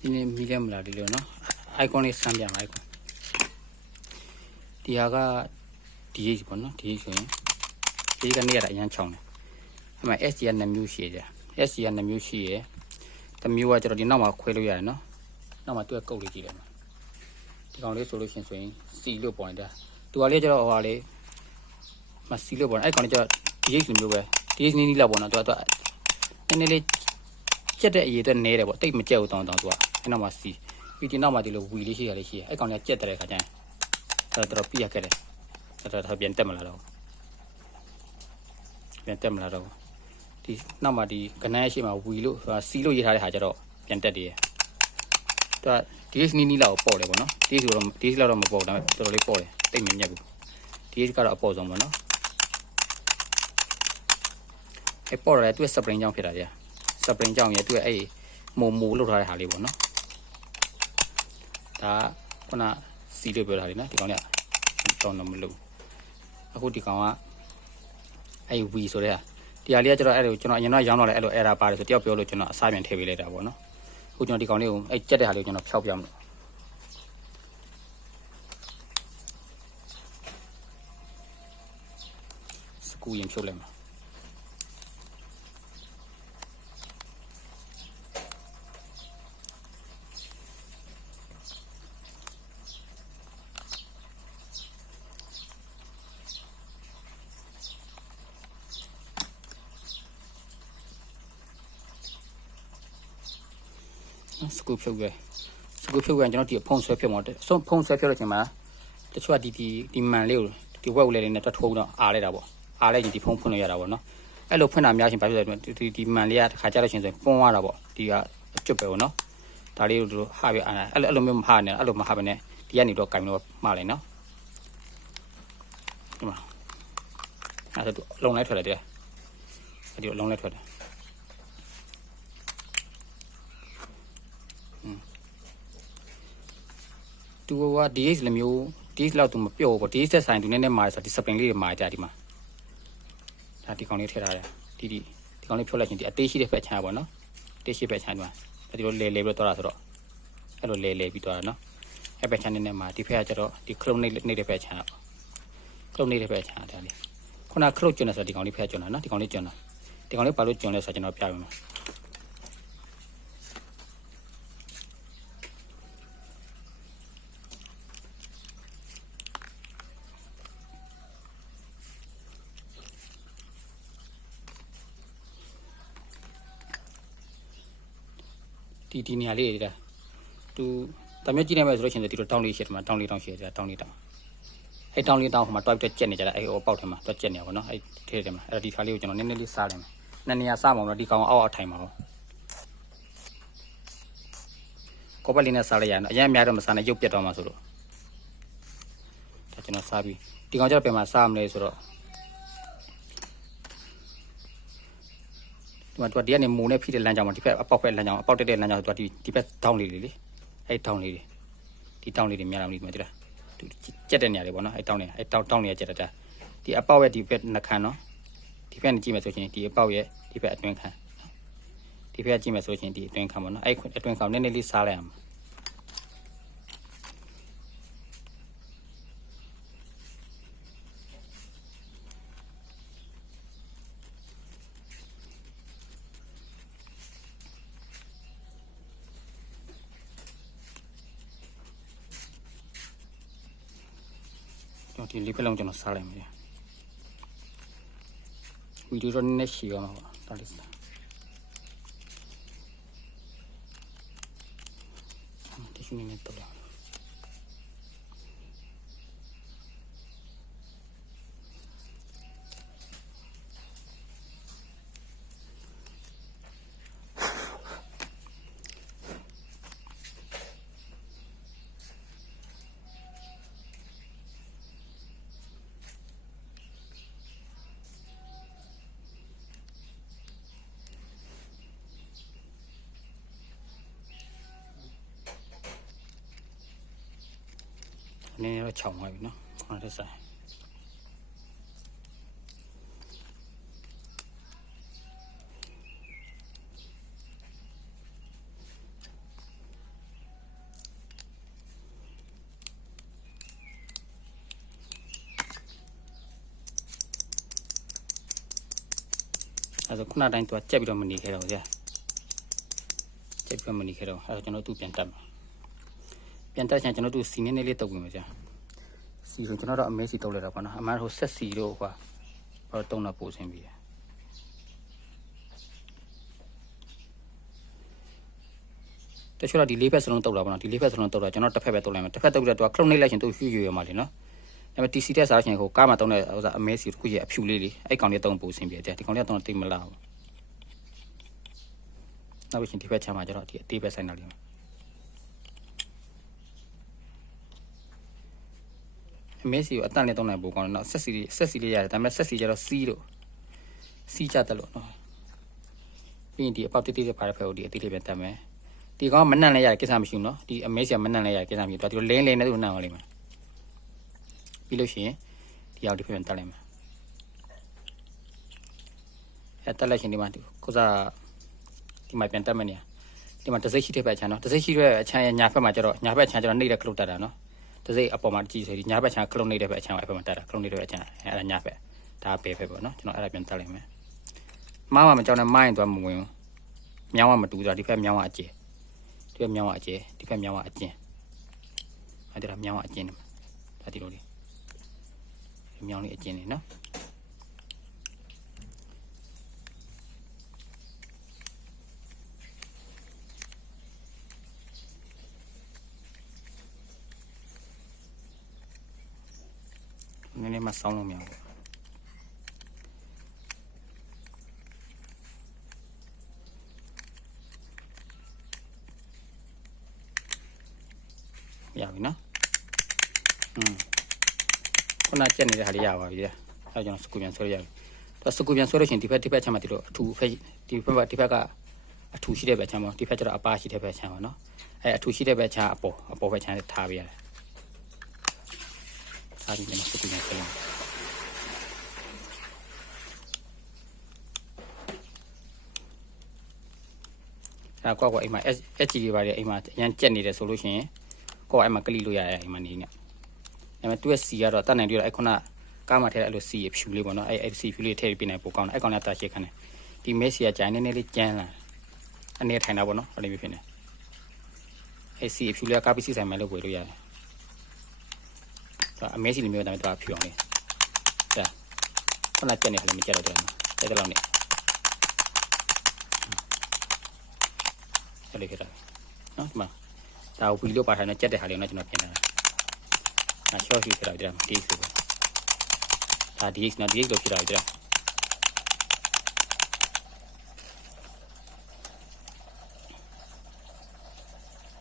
ဒီနေ့မီးလည်းမလာဒီလိုနော် icon လေးစမ်းပြမှာ icon ဒီဟာက DH ပေါ့နော် DH ဆိုရင်ဒီကနေရတာအရန်ချောင်းတယ်အဲ့မှာ SG က2မျိုးရှိတယ် SG က2မျိုးရှိရယ်တစ်မျိုးကကျတော့ဒီနောက်မှာခွဲလို့ရတယ်နော်နောက်မှာသူ့ကုတ်လေးကြည့်လိုက်မှာဒီကောင်လေးဆိုလို့ရှိရင် C လို့ပေါ်နေတာသူကလေးကျတော့ဟိုဟာလေးမ C လို့ပေါ်နေအဲ့ကောင်လေးကျတော့ DH လိုမျိုးပဲ DH နီးလောက်ပေါ်နော်သူကနည်းနည်းလေးကြက်တဲ့အရေးအတွက်နဲတယ်ပေါ့တိတ်မကြက်ဘူးတောင်းသူကအဲ့နောက်မှာ C ပြီးဒီနောက်မှာဒီလို V လေးရှိရလေးရှိရအဲ့ကောင်လေးကြက်တဲ့ခါကျရင်တော်ပြရခဲ့တယ်တော်ပြန်တက်မလာတော့ပြန်တက်မလာတော့ဒီနောက်မှာဒီကနန်းရှိမှာ V လို့စီလို့ရေးထားတဲ့ဟာကျတော့ပြန်တက်တယ်သူက DH နီးလောက်ပေါ့တယ်ပေါ့နော် DH ဆိုတော့ DH လောက်တော့မပေါ့ဒါပေမဲ့တော်တော်လေးပေါ့တယ်တိတ်မမြက်ဘူး DH ကတော့အပေါ့ဆုံးပေါ့နော်အဲ့ပေါ့ရတယ်သူ့ spring ကြောင့်ဖြစ်တာကြာ spring ကြောင့်ရသူ့အဲ့မိုလောက်ထားတဲ့ဟာလေးပေါ့နော်ဒါခုနစီလို့ပြောတာလေနော်ဒီကောင်လေးတောင်းတော့မလို့အခုဒီကောင်ကအဲ့ V ဆိုတဲ့ဟာဒီဟာလေးကကျတော့အဲ့လိုကျွန်တော်အရင်တော့ရောင်းတော့လဲအဲ့လို error ပါတယ်ဆိုတယောက်ပြောလို့ကျွန်တော်အစားပြန်ထည့်ပေးလိုက်တာပေါ့နော်အခုကျွန်တော်ဒီကောင်လေးကိုအဲ့ကြက်တဲ့ဟာလေးကိုကျွန်တော်ဖျောက်ပြမလို့စကူရင်ဖြုတ်လိုက်မှာစကူဖြုတ်ရဲစကူဖြုတ်ရင်ကျွန်တော်ဒီဖုံးဆွဲဖြုတ်မှာတယ်ဖုံးဆွဲဖြုတ်လို့ချိန်မှာတချို့ကဒီမန်လေးကိုဒီဝက်ဦးလေးနဲ့တွတ်ထိုးတော့အားလိုက်တာပေါ့အားလိုက်ရင်ဒီဖုံးဖွင့်လို့ရတာပေါ့နော်အဲ့လိုဖွင့်တာများရှင်ဘာဖြစ်လဲဒီမန်လေးကတစ်ခါကြားလို့ရှင်ဆိုပွန်းသွားတာပေါ့ဒီကအကျွတ်ပဲပေါ့နော်ဒါလေးကိုတို့ဟာပြအားအဲ့လိုမျိုးမဟာနဲ့အဲ့လိုမဟာပဲနဲ့ဒီကနေတော့ကင်လို့မှားလိုက်နော်ဒီမှာအဲ့ဒါအလုံးလိုက်ထွက်တယ်ဒီအလုံးလိုက်ထွက်တယ်သူက DH လိုမျိုး DH လောက်သူမပြော့ဘူး DH သက်ဆိုင်သူနည်းနည်းမာဆိုဒီ spring လေးတွေမာကြဒီမှာဒါဒီကောင်လေးထည့်ထားတယ်ဒီကောင်လေးဖြုတ်လိုက်ရင်ဒီအသေးရှိတဲ့ဖက်ချမ်းပါနော်အသေးရှိဖက်ချမ်းဒီမှာဒီလိုလဲပြီးတော့တာဆိုတော့အဲ့လိုလဲပြီးတော့တာနော်အဲ့ဖက်ချမ်းနည်းနည်းမာဒီဖက်ကကျတော့ဒီ clone နေတဲ့ဖက်ချမ်းclone နေတဲ့ဖက်ချမ်းဒါလေးခုန clone ကျွန်းနေဆိုဒီကောင်လေးဖက်ကျွန်းတာနော်ဒီကောင်လေးကျွန်းတာဒီကောင်လေးဘာလို့ကျွန်းလဲဆိုတော့ကျွန်တော်ပြပေးမယ်ဒီနေရာလေးတွေသူတမျိုးကြည့်နေမယ်ဆိုလို့ရှိရင်ဒီလိုတောင်းလေးရှိတယ်မှာတောင်းလေးတောင်းရှိတယ်တောင်းလေးတောင်းအဲ့တောင်းလေးတောင်းဟိုမှာတွိုက်တက်ကြက်နေကြတာအဲ့ဟိုပေါက်ထဲမှာတွက်ကြက်နေပါဘောနော်အဲ့ထဲထဲမှာအဲ့ဒီခါလေးကိုကျွန်တော်နည်းနည်းလေးစားလိုက်မယ်နှစ်နေရာစားမှာတော့ဒီကောင်အောက်ထိုင်မှာပေါ့ကောပတ်လေးနဲ့စားလိုက်ရအောင်အရင်အများတော့မစားနဲ့ရုပ်ပြတ်တော့မှာဆိုတော့ဒါကျွန်တော်စားပြီးဒီကောင်ကျတော့ပြန်မှာစားမလဲဆိုတော့ဒီမှာဒီကနေမုံနဲ့ဖိတဲ့လမ်းကြောင်းမှာဒီဘက်အပေါက်ဖက်လမ်းကြောင်းအပေါက်တက်တဲ့လမ်းကြောင်းဆိုတော့ဒီဘက်တောင်းလေးလေအဲ့တောင်းလေးတွေဒီတောင်းလေးတွေများလာပြီဒီမှာကြည့်လားကြက်တဲ့နေရာတွေပေါ့နော်အဲ့တောင်းလေးကြက်တာဒီအပေါက်ရဲ့ဒီဘက်နှခမ်းနော်ဒီဘက်နဲ့ကြည့်မယ်ဆိုရင်ဒီအပေါက်ရဲ့ဒီဘက်အတွင်းခမ်းဒီဘက်ကြည့်မယ်ဆိုရင်ဒီအတွင်းခမ်းပေါ့နော်အဲ့အတွင်းခမ်းနည်းနည်းလေးစားလိုက်အောင်ဒီလေးဖက်လုံးကျွန်တော်စားလိုက်မယ်ဗီဒီယိုတော့နည်းနည်းရှည်အောင်ပါဒါလေးစားဒီရှင်နေတော့နည်းနည်းတော့ခြောက်သွားပြီနော်ဟုတ်တယ်ဆိုင် ဆိုခုနတိုင်းသူကကြက်ပြီးတော့မနေခဲ့တော့ဗျာကြက်ပြီးတော့မနေခဲ့တော့ကျွန်တော်တို့ပြန်တက်မှာပြန်တက်ချင်ကျွန်တော်တို့စီနေနေလေးတုပ်ဝင်မှာဗျာစီဆိုကျွန်တော်တို့အမဲစီတုပ်လိုက်တော့ပေါ့နော်အမှန်ဟိုဆက်စီတို့ကွာဘာတုံးတော့ပို့ဆင်းပြီးတချို့တော့ဒီလေးဖက်စလုံးတုပ်တာပေါ့နော်ဒီလေးဖက်စလုံးတုပ်တာကျွန်တော်တစ်ဖက်ပဲတုပ်လိုက်မှာတစ်ဖက်တုပ်ပြီးတော့သူကခလုတ်နှိပ်လိုက်ရင်သူရွှေ့ရွှေ့ရမှာလေနော်ဒါပေမဲ့ TC တက်စားရှင်ကိုကားမှာတုံးတဲ့ဥစားအမဲစီတစ်ခုရဲ့အဖြူလေးလေးအဲ့ကောင်လေးတုံးပို့ဆင်းပြီးတဲ့ဒီကောင်လေးတုံးတိတ်မလားဘူးနောက်ပြီးရှင်ဒီဖက်ချမ်းမှာကျတော့ဒီအသေးပဲဆိုင်တာလေးအမဲစီကိုအတန့်လေးတုံးနိုင်ပို့ကောင်းတယ်နော်ဆက်စီလေးရတယ်ဒါပေမဲ့ဆက်စီကျတော့စီးလို့စီးကြတယ်လို့နော်ပြီးရင်ဒီအပေါက်တိတိလေးပါတဲ့ဖက်ကိုဒီအသေးလေးပြန်တက်မယ်ဒီကောင်မနှံ့လဲရကိစ္စမရှိဘူးနော်ဒီအမဲစီကမနှံ့လဲရကိစ္စမရှိဘူးဒီလိုလင်းနဲ့သူနှံ့အောင်လိမ့်မယ်ပြီးလို့ရှိရင်ဒီအောင်ဒီဖက်ပြန်တက်လိုက်မယ်တက်လိုက်ရှင်ဒီမှာကိုစားဒီမှာပြန်တက်မယ်နေဒီမှာတစိမ့်ရှိတဲ့ဘက်ချမ်းနော်တစိမ့်ရှိတဲ့အချမ်းရဲ့ညာဘက်မှာကျတော့ညာဘက်ချမ်းကျတော့နှိမ့်တဲ့ခလုတ်တက်တာနော်တစိမ့်အပေါ်မှာကြည့်ဆိုဒီညာဘက်ချမ်းခလုတ်နှိမ့်တဲ့ဘက်အချမ်းအဲ့ဘက်မှာတက်တာခလုတ်နှိမ့်တဲ့ဘက်အချမ်းအဲ့ဒါညာဘက်ဒါပဲဖက်ပေါ့နော်ကျွန်တော်အဲ့ဒါပြန်တက်လိုက်မယ်မားမကြောက်နဲ့မိုင်းသွားမဝင်ဘူးမြောင်းကမတူတာဒီဖက်မြောင်းကအကျဲဒီဖက်မြောင်းကအကျဲဒီဖက်မြောင်းကအကျင်းအဲ့ဒါမြောင်းကအကျင်းဒါဒီလိုလေးမြောင်းလေးအကျင်းနေနော်နည်းနည်းမှစောင်းလို့မရဘူးရပြီနော်ခုနကြက်နေတဲ့ဟာလေးရပါပြီအဲကျွန်တော်စကူပြန်ဆွဲရပြီသူစကူပြန်ဆွဲလို့ရှိရင်ဒီဘက်ချမ်းမှာဒီလိုအထူဖက်ဒီဘက်ကအထူရှိတဲ့ဘက်ချမ်းပေါ့ဒီဘက်ကျတော့အပါရှိတဲ့ဘက်ချမ်းပါနော်အဲအထူရှိတဲ့ဘက်ချမ်းအပေါ်ဘက်ချမ်းထားပြရတယ်အားကြီးနေစကူပြန်ဆွဲရကွာအိမ်မှာ SG တွေပါတယ်အိမ်မှာအရန်ကြက်နေတယ်ဆိုလို့ရှိရင်ကိုအဲ့မှာကလိလို့ရတယ်အိမ်မှာနေနေဒါပေမဲ့သူ့ရဲ့စီကတော့တတ်နိုင်တွေ့တော့အဲ့ခုနကားမှာထည့်တဲ့အဲ့လိုစီဖြူလေးပေါ့နော်အဲ့စီဖြူလေးထည့်ပြီးနေပိုကောင်းတယ်အဲ့ကောင်လည်းတာရှိခန်းတယ်ဒီမဲစီကဂျိုင်းနေနေလေးကျန်းလာအနေထိုင်တာပေါ့နော်အဲ့လိုမျိုးဖြစ်နေအဲ့စီဖြူလေးကားပစ္စည်းဆိုင်မှာလို့ဝယ်လို့ရတယ်အမဲစီလိုမျိုးဒါပေမဲ့သူကဖြူအောင်လေဒါခုနကြက်နေတယ်မကြက်တော့တယ်တဲ့လောက်နေအဲ့လိုဖြစ်တာနော်ဒီမှာဒါဝီလို့ပါထားနေကြက်တဲ့ဟာလေးကိုကျွန်တော်ပြင်လာတာရှော့ရှိဖြစ်တာဒီမှာ DX ဆိုဒါ DX နော် DX လို့ဖြစ်တာဒီလား